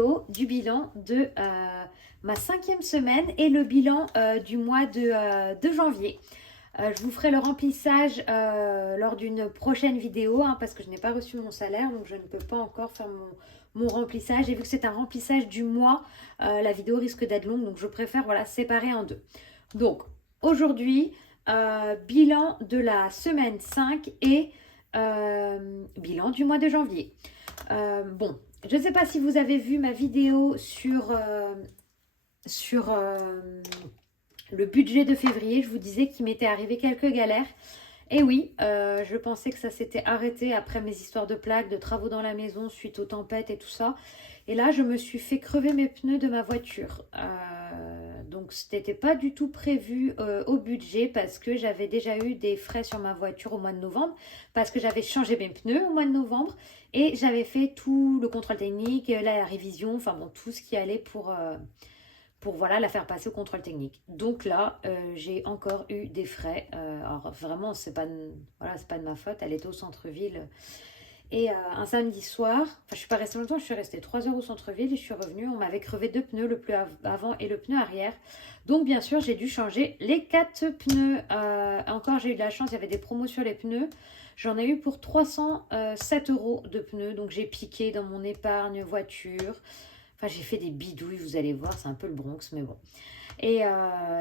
vidéo du bilan de ma 5e semaine et le bilan du mois de janvier. Je vous ferai le remplissage lors d'une prochaine vidéo parce que je n'ai pas reçu mon salaire, donc je ne peux pas encore faire mon remplissage. Et vu que c'est un remplissage du mois, la vidéo risque d'être longue, donc je préfère séparer en deux. Donc aujourd'hui, bilan de la semaine 5 et bilan du mois de janvier. Bon, je ne sais pas si vous avez vu ma vidéo sur le budget de février. Je vous disais qu'il m'était arrivé quelques galères. Et oui, je pensais que ça s'était arrêté après mes histoires de plaques, de travaux dans la maison suite aux tempêtes et tout ça. Et là, je me suis fait crever mes pneus de ma voiture. Donc, ce n'était pas du tout prévu au budget parce que j'avais déjà eu des frais sur ma voiture au mois de novembre, parce que j'avais changé mes pneus au mois de novembre et j'avais fait tout le contrôle technique, la révision, enfin bon, tout ce qui allait pour la faire passer au contrôle technique. Donc là, j'ai encore eu des frais. Alors vraiment, c'est pas de ma faute, elle était au centre-ville. Et un samedi soir, je suis pas restée longtemps, je suis restée 3 heures au centre-ville et je suis revenue. On m'avait crevé 2 pneus, le pneu avant et le pneu arrière. Donc bien sûr, j'ai dû changer les 4 pneus. Encore, j'ai eu de la chance, il y avait des promos sur les pneus. J'en ai eu pour 307 € de pneus. Donc j'ai piqué dans mon épargne voiture. Enfin, j'ai fait des bidouilles, vous allez voir, c'est un peu le Bronx, mais bon. Et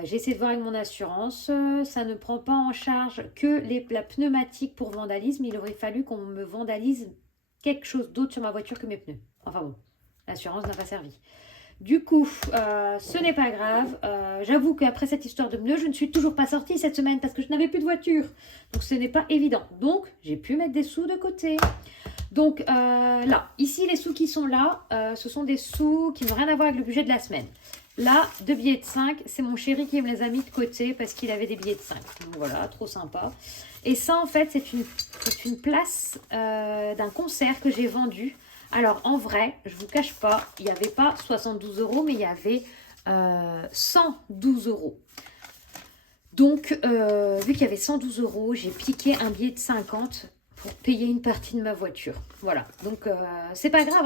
j'ai essayé de voir avec mon assurance, ça ne prend pas en charge que la pneumatique pour vandalisme. Il aurait fallu qu'on me vandalise quelque chose d'autre sur ma voiture que mes pneus. Enfin bon, l'assurance n'a pas servi. Du coup, ce n'est pas grave. J'avoue qu'après cette histoire de pneus, je ne suis toujours pas sortie cette semaine parce que je n'avais plus de voiture. Donc ce n'est pas évident. Donc, j'ai pu mettre des sous de côté. Donc là, ici, les sous qui sont là, ce sont des sous qui n'ont rien à voir avec le budget de la semaine. Là, 2 billets de 5, c'est mon chéri qui me les a mis de côté parce qu'il avait des billets de 5. Donc voilà, trop sympa. Et ça, en fait, c'est une place d'un concert que j'ai vendu. Alors, en vrai, je ne vous cache pas, il n'y avait pas 72 €, mais il y avait 112 €. Donc, vu qu'il y avait 112 €, j'ai piqué un billet de 50 pour payer une partie de ma voiture. Voilà, donc c'est pas grave,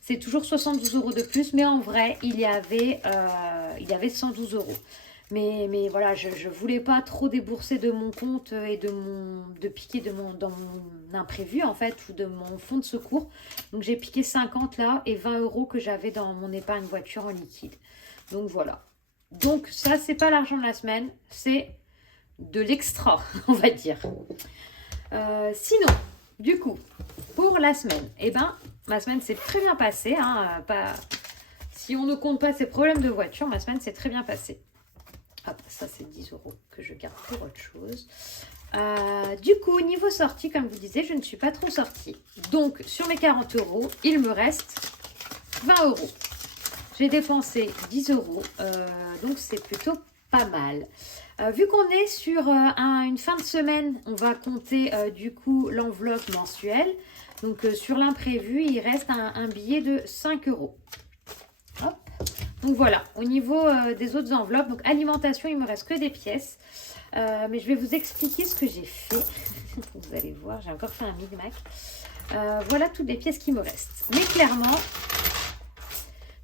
c'est toujours 72 € de plus, mais en vrai, il y avait 112 €. Mais voilà, je ne voulais pas trop débourser de mon compte et de piquer dans mon imprévu, en fait, ou de mon fonds de secours. Donc, j'ai piqué 50 là et 20 € que j'avais dans mon épargne voiture en liquide. Donc, voilà. Donc, ça, c'est pas l'argent de la semaine, c'est de l'extra, on va dire. Sinon, du coup, pour la semaine, ma semaine s'est très bien passée. Si on ne compte pas ces problèmes de voiture, ma semaine s'est très bien passée. Hop, ça c'est 10 € que je garde pour autre chose. Du coup, niveau sortie, comme vous disiez, je ne suis pas trop sortie. Donc, sur mes 40 €, il me reste 20 €. J'ai dépensé 10 €, donc c'est plutôt pas mal. Vu qu'on est sur une fin de semaine, on va compter du coup l'enveloppe mensuelle. Donc sur l'imprévu, il reste un billet de 5 €. Hop. Donc voilà, au niveau des autres enveloppes, donc alimentation, il me reste que des pièces. Mais je vais vous expliquer ce que j'ai fait. Vous allez voir, j'ai encore fait un micmac. Voilà toutes les pièces qui me restent. Mais clairement,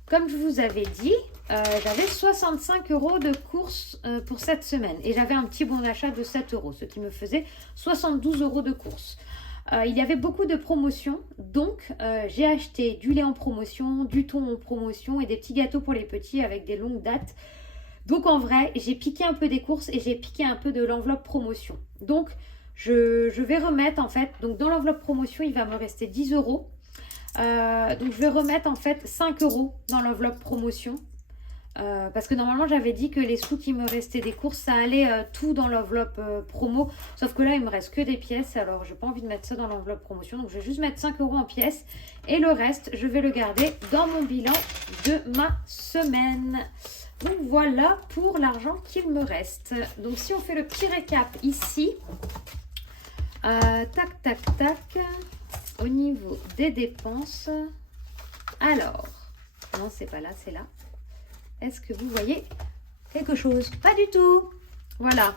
comme je vous avais dit, j'avais 65 € de courses pour cette semaine. Et j'avais un petit bon d'achat de 7 €, ce qui me faisait 72 € de courses. Il y avait beaucoup de promotions. Donc, j'ai acheté du lait en promotion, du thon en promotion et des petits gâteaux pour les petits avec des longues dates. Donc, en vrai, j'ai piqué un peu des courses et j'ai piqué un peu de l'enveloppe promotion. Donc, je vais remettre en fait, donc dans l'enveloppe promotion, il va me rester 10 €. Donc je vais remettre en fait 5 € dans l'enveloppe promotion parce que normalement j'avais dit que les sous qui me restaient des courses ça allait tout dans l'enveloppe promo, sauf que là il me reste que des pièces, alors j'ai pas envie de mettre ça dans l'enveloppe promotion, donc je vais juste mettre 5 € en pièces et le reste je vais le garder dans mon bilan de ma semaine. Donc voilà pour l'argent qu'il me reste. Donc si on fait le petit récap ici, tac tac tac. Au niveau des dépenses, alors, non, c'est pas là, c'est là. Est-ce que vous voyez quelque chose? Pas du tout. Voilà.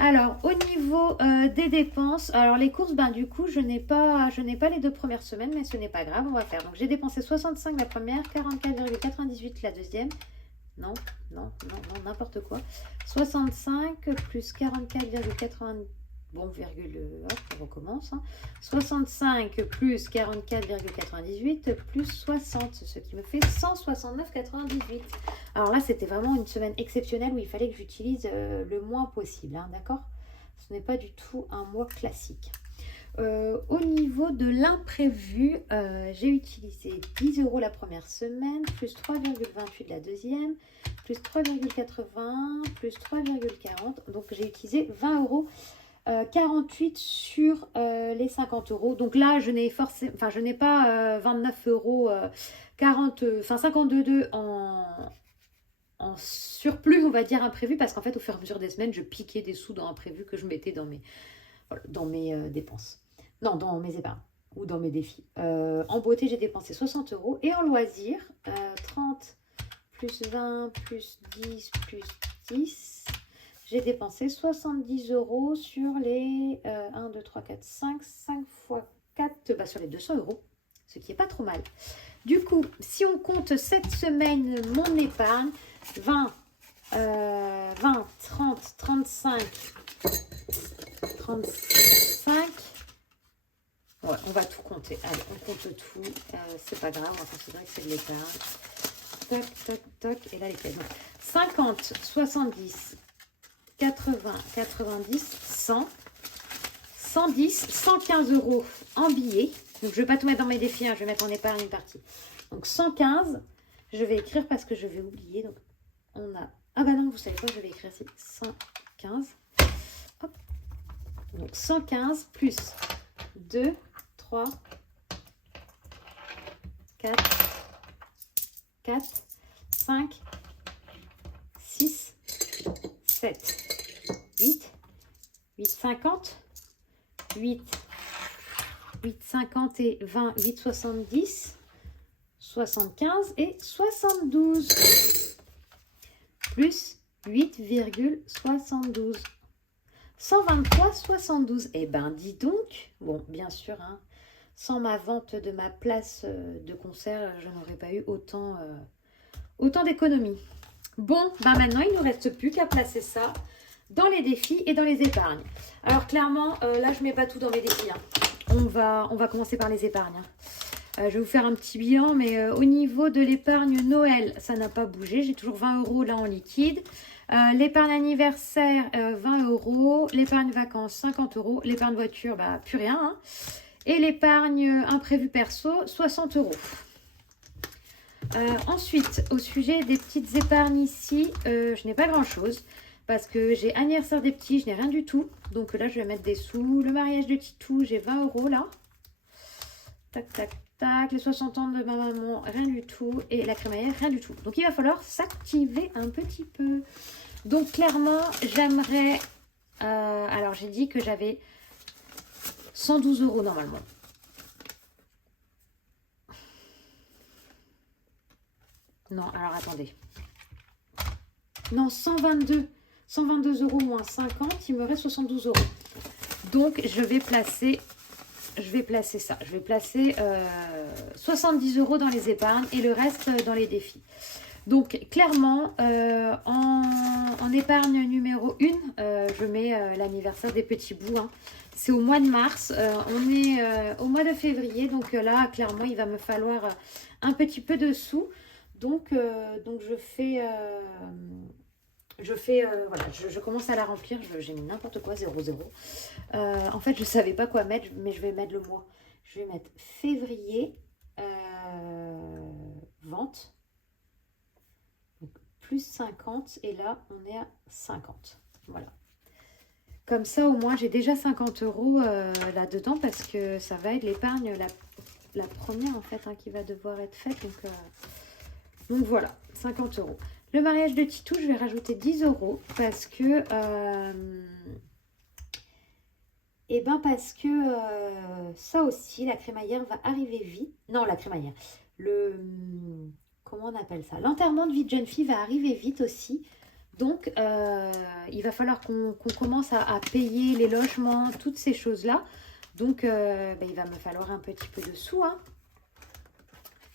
Alors, au niveau des dépenses, alors les courses, ben du coup, je n'ai pas les 2 premières semaines, mais ce n'est pas grave, on va faire. Donc, j'ai dépensé 65 la première, 44,98 la deuxième. Non, non, non, non, n'importe quoi. 65 plus 44,80. Bon, virgule, hop, on recommence. Hein. 65 plus 44,98 plus 60, ce qui me fait 169,98. Alors là, c'était vraiment une semaine exceptionnelle où il fallait que j'utilise le moins possible, hein, d'accord? Ce n'est pas du tout un mois classique. Au niveau de l'imprévu, j'ai utilisé 10 € la première semaine, plus 3,28 la deuxième, plus 3,80, plus 3,40. Donc j'ai utilisé 20 €. 48 sur les 50 €. Donc là, je n'ai pas 29 €, 52 en surplus, on va dire, imprévu, parce qu'en fait, au fur et à mesure des semaines, je piquais des sous dans imprévu que je mettais dans mes dépenses. Non, dans mes épargnes ou dans mes défis. En beauté, j'ai dépensé 60 € et en loisirs, 30 plus 20 plus 10 plus 10. J'ai dépensé 70 € sur les 1, 2, 3, 4, 5 fois 4, sur les 200 €, ce qui n'est pas trop mal. Du coup, si on compte cette semaine mon épargne, 20, 30, 35, 35. Ouais, on va tout compter. Allez, on compte tout. C'est pas grave, on va considérer que c'est de l'épargne. Toc, toc, toc. Et là, les pièces. 50, 70, 80, 90, 100, 110, 115 € en billets. Donc, je ne vais pas tout mettre dans mes défis, hein, je vais mettre en épargne une partie. Donc, 115, je vais écrire parce que je vais oublier. Donc, on a... Ah bah non, vous savez quoi, je vais écrire ici 115. Hop. Donc, 115 plus 2, 3, 4, 5, 6, 7, 8, 8,50, 8, 8,50 et 20, 8,70, 75 et 72, plus 8,72. 123,72. Eh ben, dis donc. Bon, bien sûr, hein, sans ma vente de ma place de concert, je n'aurais pas eu autant d'économies. Bon, ben maintenant, il ne nous reste plus qu'à placer ça dans les défis et dans les épargnes. Alors, clairement, là, je ne mets pas tout dans mes défis. Hein. On va commencer par les épargnes. Hein. Je vais vous faire un petit bilan, mais au niveau de l'épargne Noël, ça n'a pas bougé. J'ai toujours 20 € là en liquide. L'épargne anniversaire, 20 €. L'épargne vacances, 50 €. L'épargne voiture, bah, plus rien. Hein. Et l'épargne imprévu perso, 60 €. Ensuite, au sujet des petites épargnes ici, je n'ai pas grand-chose. Parce que j'ai anniversaire des petits, je n'ai rien du tout. Donc là, je vais mettre des sous. Le mariage de Titou, j'ai 20 € là. Tac, tac, tac. Les 60 ans de ma maman, rien du tout. Et la crémaillère, rien du tout. Donc il va falloir s'activer un petit peu. Donc clairement, j'aimerais... alors j'ai dit que j'avais 112 € normalement. Non, alors attendez. Non, 122 € moins 50, il me reste 72 €. Donc je vais placer ça. Je vais placer 70 € dans les épargnes et le reste dans les défis. Donc clairement, en épargne numéro 1, je mets l'anniversaire des petits bouts. Hein. C'est au mois de mars. On est au mois de février. Donc là, clairement, il va me falloir un petit peu de sous. Donc je fais... voilà, je commence à la remplir. J'ai mis n'importe quoi, 0, 0. En fait, je ne savais pas quoi mettre, mais je vais mettre le mois. Je vais mettre février, vente, donc plus 50. Et là, on est à 50. Voilà. Comme ça, au moins, j'ai déjà 50 € là-dedans parce que ça va être l'épargne, la première, en fait, hein, qui va devoir être faite. Donc voilà, 50 €. Le mariage de Titou, je vais rajouter 10 € parce que... ça aussi, la crémaillère va arriver vite. Non, la crémaillère. Comment on appelle ça? L'enterrement de vie de jeune fille va arriver vite aussi. Donc, il va falloir qu'on commence à payer les logements, toutes ces choses-là. Donc, il va me falloir un petit peu de sous, hein.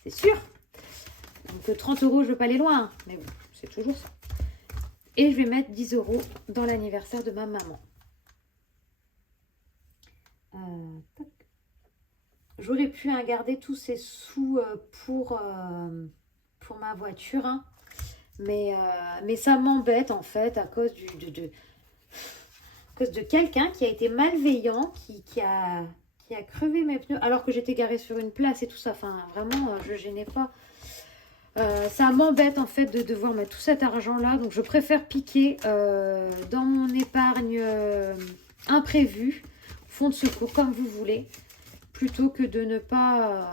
C'est sûr. Donc, 30 €, je ne veux pas aller loin, hein, mais bon, c'est toujours ça. Et je vais mettre 10 € dans l'anniversaire de ma maman. J'aurais pu garder tous ces sous pour ma voiture, hein. Mais ça m'embête en fait à cause de quelqu'un qui a été malveillant, qui a crevé mes pneus alors que j'étais garée sur une place et tout ça. Enfin, vraiment, je ne gênais pas. Ça m'embête en fait de devoir mettre tout cet argent-là. Donc, je préfère piquer dans mon épargne imprévue, fonds de secours, comme vous voulez, plutôt que de ne pas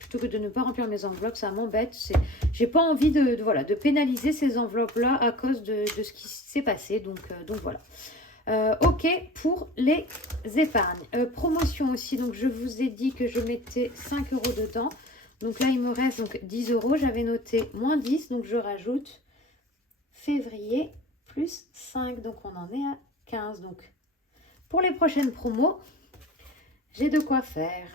plutôt que de ne pas remplir mes enveloppes. Ça m'embête. J'ai pas envie de pénaliser ces enveloppes-là à cause de ce qui s'est passé. Donc voilà. Ok pour les épargnes. Promotion aussi. Donc, je vous ai dit que je mettais 5 € dedans. Donc là, il me reste donc 10 €. J'avais noté moins 10. Donc, je rajoute février plus 5. Donc, on en est à 15. Donc, pour les prochaines promos, j'ai de quoi faire.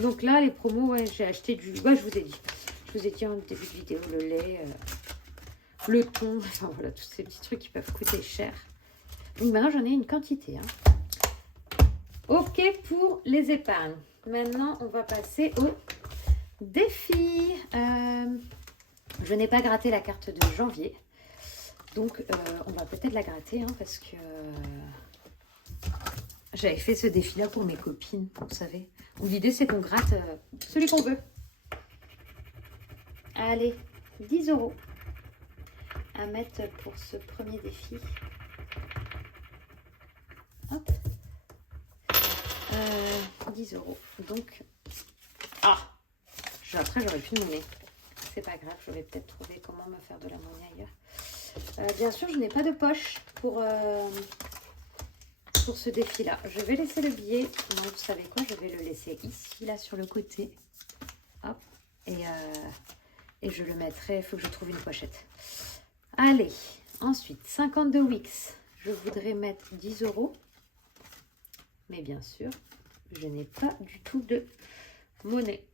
Donc là, les promos, ouais, j'ai acheté du... je vous ai dit. Je vous ai dit en début de vidéo, le lait, le thon. Enfin, voilà, tous ces petits trucs qui peuvent coûter cher. Donc maintenant, j'en ai une quantité, hein. Ok pour les épargnes. Maintenant, on va passer au défi. Je n'ai pas gratté la carte de janvier. Donc, on va peut-être la gratter, hein, parce que j'avais fait ce défi-là pour mes copines, vous savez. L'idée, c'est qu'on gratte celui qu'on veut. Allez, 10 € à mettre pour ce premier défi. Hop. 10 €. Donc, après, j'aurais pu nommer. C'est pas grave, je vais peut-être trouver comment me faire de la monnaie ailleurs. Bien sûr, je n'ai pas de poche pour ce défi-là. Je vais laisser le billet. Non, vous savez quoi? Je vais le laisser ici, là, sur le côté. Hop. Et je le mettrai. Il faut que je trouve une pochette. Allez. Ensuite, 52 Wix. Je voudrais mettre 10 € Mais bien sûr, je n'ai pas du tout de monnaie.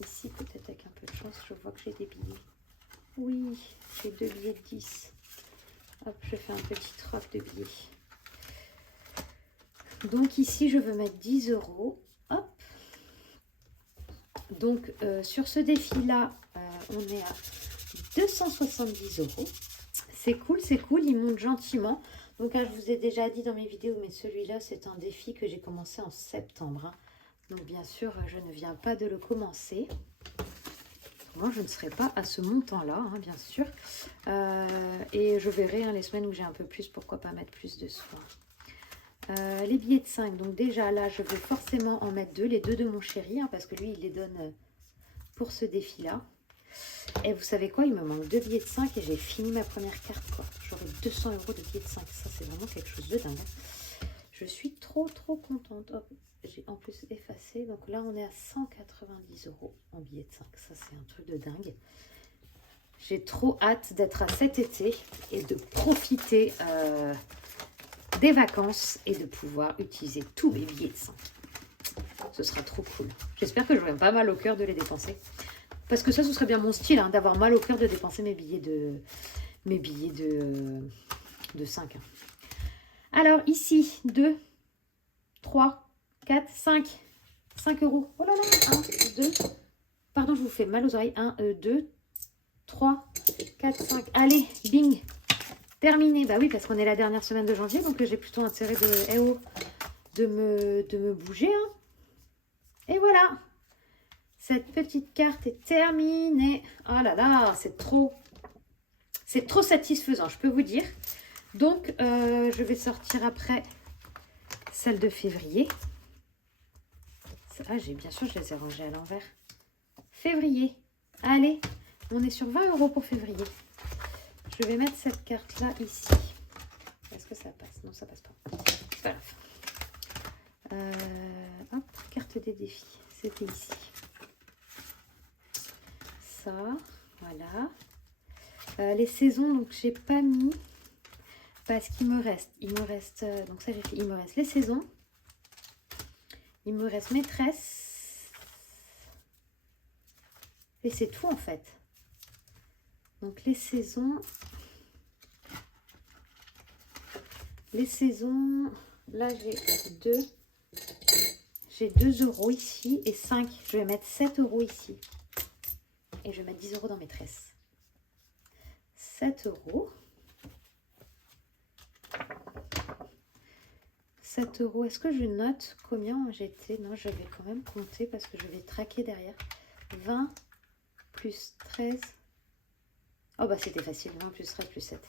Ici, peut-être avec un peu de chance, je vois que j'ai des billets. Oui, j'ai 2 billets de 10. Hop, je fais un petit troc de billets. Donc ici, je veux mettre 10 €. Hop. Donc, sur ce défi-là, on est à 270 €. C'est cool, il monte gentiment. Donc, je vous ai déjà dit dans mes vidéos, mais celui-là, c'est un défi que j'ai commencé en septembre, hein. Donc, bien sûr, je ne viens pas de le commencer. Moi, je ne serai pas à ce montant-là, hein, bien sûr. Et je verrai, hein, les semaines où j'ai un peu plus, pourquoi pas mettre plus de sous. Les billets de 5, donc déjà là, je vais forcément en mettre 2, les 2 de mon chéri, hein, parce que lui, il les donne pour ce défi-là. Et vous savez quoi, il me manque 2 billets de 5 et j'ai fini ma première carte, quoi. J'aurai 200 € de billets de 5, ça c'est vraiment quelque chose de dingue. Je suis trop contente. Hop, j'ai en plus effacé, donc là on est à 190 € en billets de 5, ça c'est un truc de dingue. J'ai trop hâte d'être à cet été et de profiter des vacances et de pouvoir utiliser tous mes billets de 5. Ce sera trop cool. J'espère que j'aurai pas mal au cœur de les dépenser. Parce que ça, ce serait bien mon style, hein, d'avoir mal au cœur de dépenser mes billets de 5. Hein. Alors, ici, 2, 3, 4, 5. 5 €. Oh là là, 1, 2. Pardon, je vous fais mal aux oreilles. 1, 2, 3, 4, 5. Allez, bing. Terminé. Bah oui, parce qu'on est la dernière semaine de janvier, donc j'ai plutôt intérêt de me bouger. Hein. Et voilà. Cette petite carte est terminée. Oh là là, c'est trop satisfaisant, je peux vous dire. Donc, je vais sortir après celle de février. Bien sûr, je les ai rangées à l'envers. Février. Allez, on est sur 20 € pour février. Je vais mettre cette carte-là ici. Est-ce que ça passe? Non, ça passe pas. C'est pas grave. Hop, carte des défis. C'était ici. ça. Voilà. Les saisons, donc j'ai pas mis parce qu'il me reste. Donc ça j'ai fait. Il me reste les saisons. Il me reste maîtresse. Et c'est tout en fait. Donc les saisons. Là j'ai 2. J'ai 2 euros ici et 5. Je vais mettre 7 euros ici. Et je vais mettre 10 euros dans maîtresse. 7 euros. 7 euros. Est-ce que je note combien j'étais? Non, je vais quand même compter parce que je vais traquer derrière. 20 plus 13. Oh bah c'était facile. 20 plus 13 plus 7.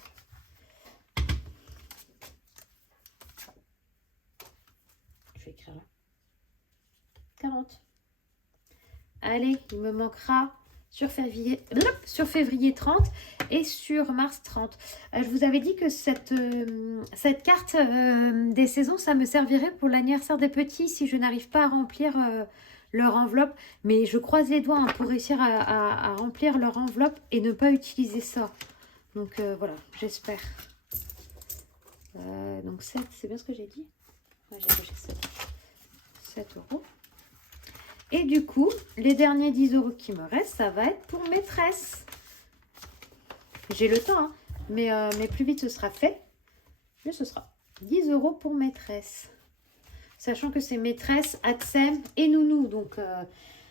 Je vais écrire là. 40. Allez, il me manquera sur février 30 et sur mars 30. Je vous avais dit que cette carte des saisons, ça me servirait pour l'anniversaire des petits si je n'arrive pas à remplir leur enveloppe. Mais je croise les doigts pour réussir à remplir leur enveloppe et ne pas utiliser ça. Donc voilà, j'espère. Donc 7, c'est bien ce que j'ai dit? Ouais, j'ai coché 7 euros. Et du coup, les derniers 10 euros qui me restent, ça va être pour maîtresse. J'ai le temps, hein, mais plus vite ce sera fait, mieux ce sera. 10 euros pour maîtresse. Sachant que c'est maîtresse, Adsem et nounou. Donc,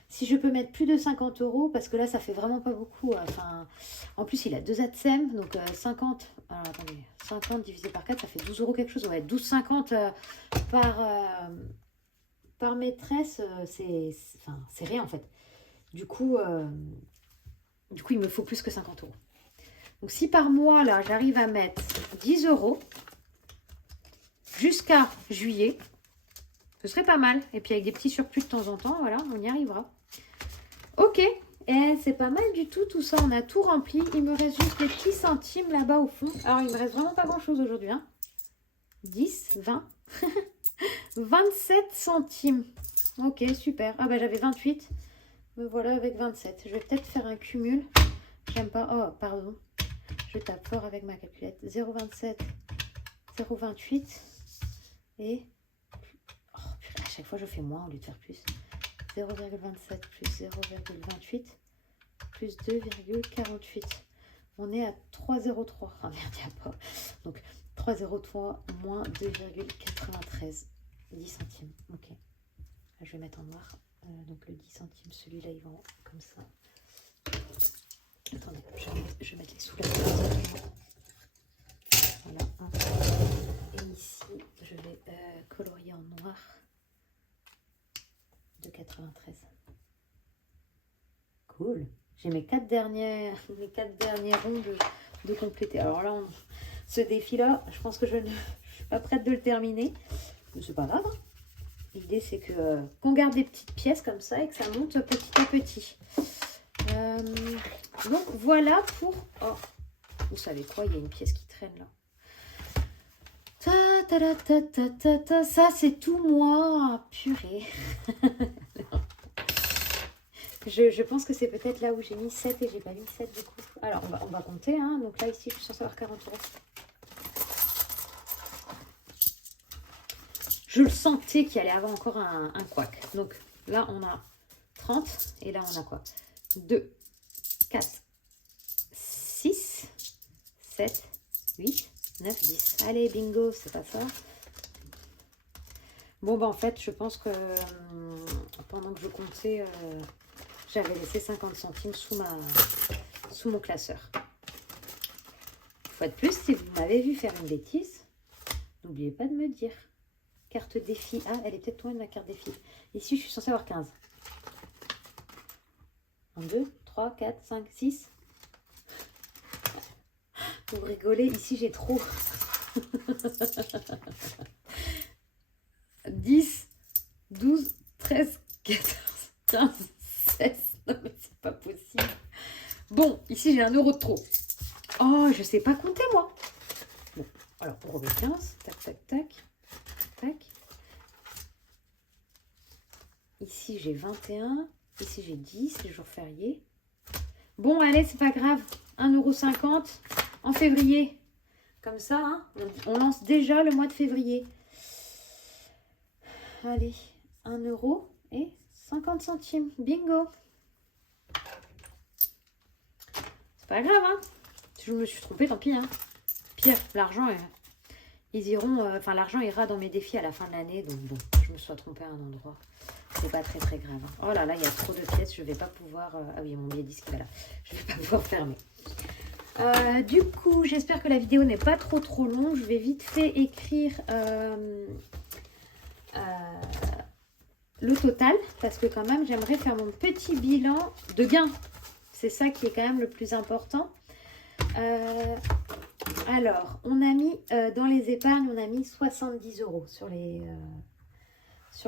si je peux mettre plus de 50 euros, parce que là, ça fait vraiment pas beaucoup. Enfin, en plus, il a 2 Adsem, donc 50. Alors, attendez, 50 divisé par 4, ça fait 12 euros quelque chose. Ouais, 12,50 par maîtresse, c'est rien en fait. Du coup, il me faut plus que 50 euros. Donc, si par mois, là, j'arrive à mettre 10 euros jusqu'à juillet, ce serait pas mal. Et puis, avec des petits surplus de temps en temps, voilà, on y arrivera. Ok, et c'est pas mal du tout ça. On a tout rempli. Il me reste juste les petits centimes là-bas au fond. Alors, il me reste vraiment pas grand-chose aujourd'hui. Hein. 10, 20... 27 centimes. Ok, super. Ah bah j'avais 28. Me voilà avec 27. Je vais peut-être faire un cumul. J'aime pas. Oh, pardon. Je tape fort avec ma calculette. 0,27, 0,28. Et... Oh, à chaque fois, je fais moins au lieu de faire plus. 0,27 plus 0,28 plus 2,48. On est à 3,03. Ah merde, il n'y a pas. Donc, 3,03 moins 2,93. 10 centimes. Ok. Je vais mettre en noir. Donc, le 10 centimes, celui-là, il va comme ça. Attendez, je vais mettre les sous-là. Voilà. Et ici, je vais colorier en noir de 93. Cool. J'ai mes 4 derniers ronds de compléter. Alors là, ce défi-là, je pense que je ne suis pas prête de le terminer. Mais c'est pas grave. L'idée, c'est que qu'on garde des petites pièces comme ça et que ça monte petit à petit. Donc, voilà pour... Oh, vous savez quoi? Il y a une pièce qui traîne là. Ça, c'est tout moi. Purée. Je pense que c'est peut-être là où j'ai mis 7 et j'ai pas mis 7 du coup. Alors, on va compter. Hein. Donc là, ici, je suis censée avoir 40 euros. Je le sentais qu'il allait avoir encore un couac. Donc là, on a 30. Et là, on a quoi? 2, 4, 6, 7, 8, 9, 10. Allez, bingo, c'est pas ça. Bon, bah en fait, je pense que pendant que je comptais, j'avais laissé 50 centimes sous mon classeur. Une fois de plus, si vous m'avez vu faire une bêtise, n'oubliez pas de me dire. Carte défi. Ah, elle est peut-être loin de ma carte défi. Ici, je suis censée avoir 15. 1, 2, 3, 4, 5, 6. Vous rigolez, ici j'ai trop. 10, 12, 13, 14, 15, 16. Non mais c'est pas possible. Bon, ici j'ai 1 euro de trop. Oh, je sais pas compter moi. Bon, alors on remet 15. Tac, tac, tac. Tac. Ici j'ai 21. Ici j'ai 10, c'est jour férié. Bon, allez, c'est pas grave. 1,50 € en février. Comme ça, hein, on lance déjà le mois de février. Allez, 1,50 €. Bingo. C'est pas grave, hein. Si je me suis trompée, tant pis, hein. Pire, l'argent, ils iront... Enfin, l'argent ira dans mes défis à la fin de l'année. Donc bon, je me suis trompée à un endroit. C'est pas très très grave. Hein. Oh là là, il y a trop de pièces. Je vais pas pouvoir... Ah oui, mon billet disque est là. Je vais pas pouvoir fermer. Du coup, j'espère que la vidéo n'est pas trop longue. Je vais vite fait écrire le total. Parce que quand même, j'aimerais faire mon petit bilan de gain. C'est ça qui est quand même le plus important. Alors, on a mis dans les épargnes, on a mis 70 € sur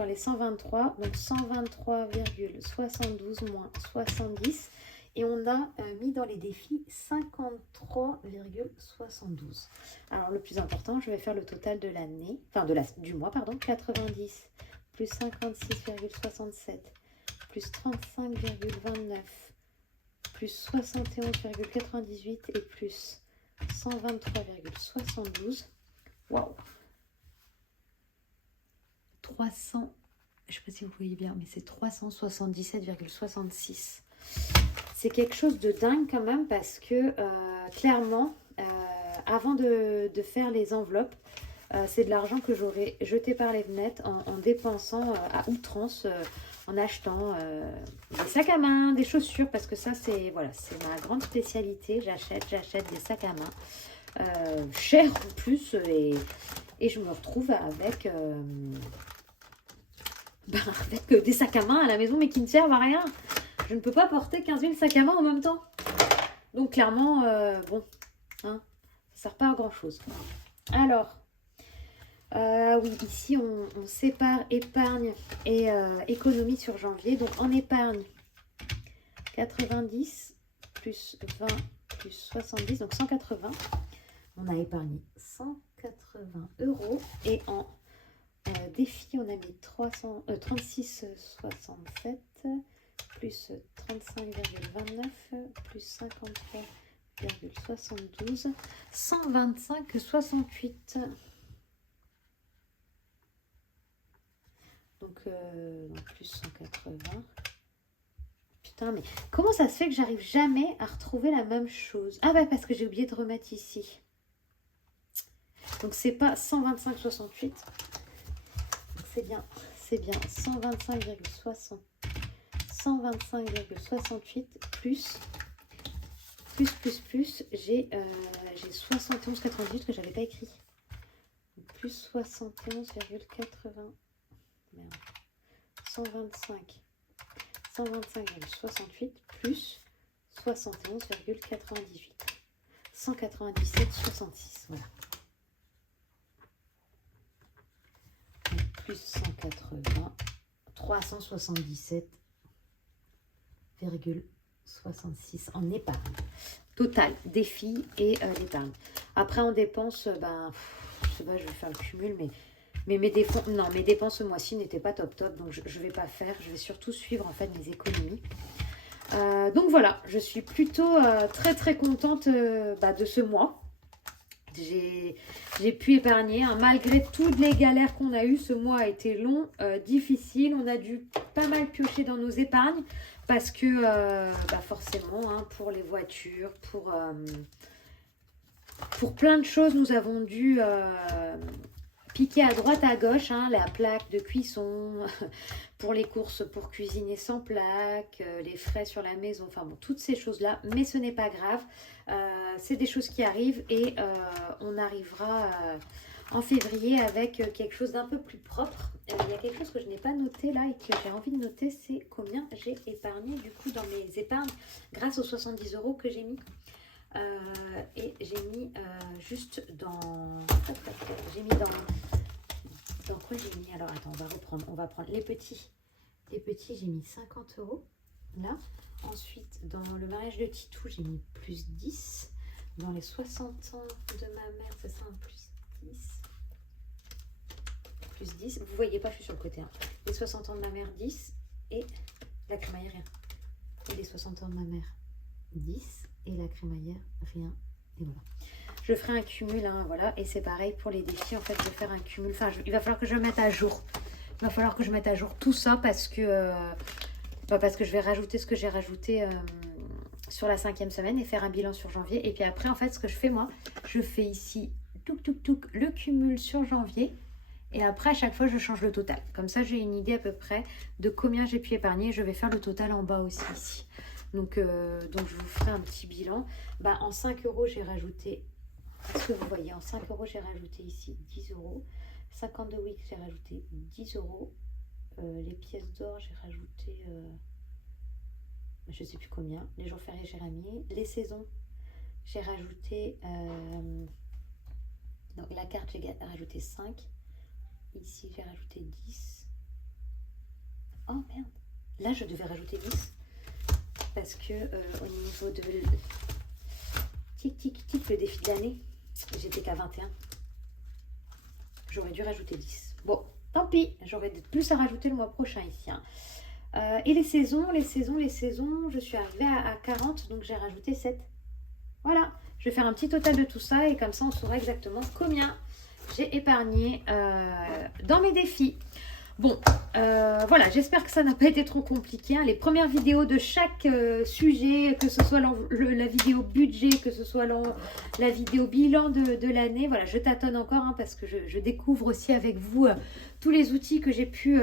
les 123. Donc 123,72 moins 70. Et on a mis dans les défis 53,72. Alors, le plus important, je vais faire le total de l'année, enfin du mois, pardon. 90 plus 56,67 plus 35,29 plus 71,98 et plus 123,72. Waouh! 300, je ne sais pas si vous voyez bien, mais c'est 377,66. C'est quelque chose de dingue quand même parce que clairement, avant de faire les enveloppes, c'est de l'argent que j'aurais jeté par les fenêtres en dépensant à outrance, en achetant des sacs à main, des chaussures, parce que ça, c'est voilà, c'est ma grande spécialité. J'achète des sacs à main, chers en plus, et je me retrouve avec, avec des sacs à main à la maison, mais qui ne servent à rien. Je ne peux pas porter 15 000 sacs à main en même temps. Donc clairement, bon, hein, ça ne sert pas à grand chose. Alors, oui, ici on sépare épargne et économie sur janvier. Donc en épargne, 90 plus 20 plus 70, donc 180. On a épargné 180 € et en défi, on a mis 36,67 plus 35,29 plus 53,72, 125,68. Donc plus 180. Putain, mais comment ça se fait que j'arrive jamais à retrouver la même chose? Ah bah parce que j'ai oublié de remettre ici. Donc c'est pas 125,68. C'est bien 125,68 plus j'ai 71,98 que j'avais pas écrit. Plus 71,80. Merde. 125,68 plus 71,98. 197,66. Voilà. Plus 180, 377,66 en épargne. Total, défi et l'épargne. Après, en dépenses, ben, je sais pas, je vais faire le cumul, mais mes dépenses ce mois-ci n'étaient pas top, donc je ne vais pas faire. Je vais surtout suivre en fait mes économies. Donc voilà, je suis plutôt très contente de ce mois. J'ai pu épargner, hein, malgré toutes les galères qu'on a eues. Ce mois a été long, difficile. On a dû pas mal piocher dans nos épargnes parce que forcément, hein, pour les voitures, pour plein de choses, nous avons dû piquer à droite à gauche, hein, la plaque de cuisson, pour les courses, pour cuisiner sans plaque, les frais sur la maison, enfin bon, toutes ces choses-là. Mais ce n'est pas grave, c'est des choses qui arrivent et on arrivera en février avec quelque chose d'un peu plus propre. Il y a quelque chose que je n'ai pas noté là et que j'ai envie de noter, c'est combien j'ai épargné du coup dans mes épargnes grâce aux 70 € que j'ai mis. Et j'ai mis juste dans... J'ai mis dans quoi j'ai mis? Alors attends, on va prendre les petits. Les petits, j'ai mis 50 € là. Ensuite, dans le mariage de Titou, j'ai mis plus 10. Dans les 60 ans de ma mère, c'est ça, plus 10. Plus 10. Vous voyez pas, je suis sur le côté. Hein. Les 60 ans de ma mère, 10. Et la crémaillerie. Et les 60 ans de ma mère, 10. Et la crémaillère, rien. Et voilà. Je ferai un cumul, hein, voilà. Et c'est pareil pour les défis. En fait, je vais faire un cumul. Enfin, il va falloir que je mette à jour. Il va falloir que je mette à jour tout ça parce que je vais rajouter ce que j'ai rajouté sur la 5e semaine et faire un bilan sur janvier. Et puis après, en fait, ce que je fais, moi, je fais ici, le cumul sur janvier. Et après, à chaque fois, je change le total. Comme ça, j'ai une idée à peu près de combien j'ai pu épargner. Je vais faire le total en bas aussi ici. Donc je vous ferai un petit bilan. Bah, en 5 euros, j'ai rajouté... Est-ce que vous voyez, en 5 euros, j'ai rajouté ici 10 euros. 52 weeks, j'ai rajouté 10 euros. Les pièces d'or, j'ai rajouté... je ne sais plus combien. Les jours fériés, j'ai remis. Les saisons, j'ai rajouté... donc la carte, j'ai rajouté 5. Ici, j'ai rajouté 10. Oh merde. Là, je devais rajouter 10. Parce que au niveau de... Tic, tic, tic, le défi de l'année, j'étais qu'à 21. J'aurais dû rajouter 10. Bon, tant pis. J'aurais plus à rajouter le mois prochain ici. Hein. Et les saisons, je suis arrivée à 40, donc j'ai rajouté 7. Voilà. Je vais faire un petit total de tout ça et comme ça, on saura exactement combien j'ai épargné dans mes défis. Bon, voilà, j'espère que ça n'a pas été trop compliqué. Hein. Les premières vidéos de chaque sujet, que ce soit la vidéo budget, que ce soit la vidéo bilan de l'année, voilà, je tâtonne encore hein, parce que je découvre aussi avec vous tous les outils que j'ai pu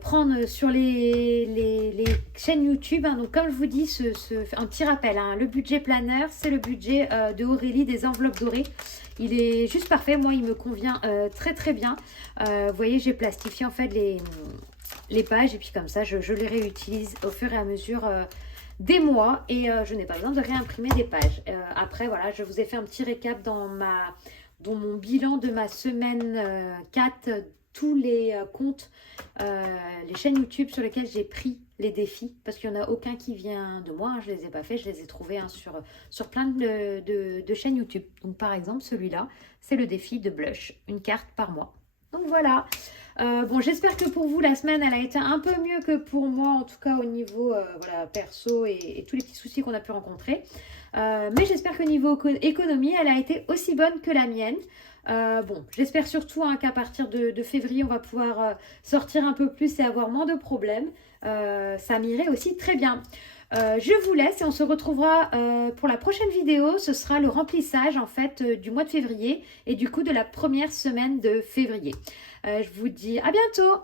prendre sur les chaînes YouTube. Hein. Donc, comme je vous dis, un petit rappel, hein, le budget planner, c'est le budget de Aurélie des enveloppes dorées. Il est juste parfait, moi il me convient très très bien. Vous voyez, j'ai plastifié en fait les pages et puis comme ça je les réutilise au fur et à mesure des mois et je n'ai pas besoin de réimprimer des pages. Après voilà, je vous ai fait un petit récap dans mon bilan de ma semaine 4, tous les comptes, les chaînes YouTube sur lesquelles j'ai pris les défis, parce qu'il n'y en a aucun qui vient de moi, hein, je ne les ai pas faits, je les ai trouvés hein, sur plein de chaînes YouTube. Donc par exemple celui-là, c'est le défi de blush, une carte par mois. Donc voilà, bon j'espère que pour vous la semaine elle a été un peu mieux que pour moi, en tout cas au niveau voilà, perso et tous les petits soucis qu'on a pu rencontrer. Mais j'espère qu'au niveau économie elle a été aussi bonne que la mienne. Bon, j'espère surtout hein, qu'à partir de février, on va pouvoir sortir un peu plus et avoir moins de problèmes. Ça m'irait aussi très bien. Je vous laisse et on se retrouvera pour la prochaine vidéo. Ce sera le remplissage en fait du mois de février et du coup de la première semaine de février. Je vous dis à bientôt.